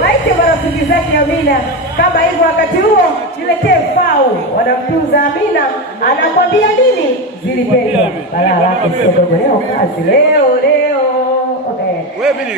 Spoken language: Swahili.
Waite marafiki zake Amina kama hivyo. Wakati huo niletee Fau, wanamtunza Amina, anakwambia nini? Zilipenda balaa lako sio dogo. Leo kazi leo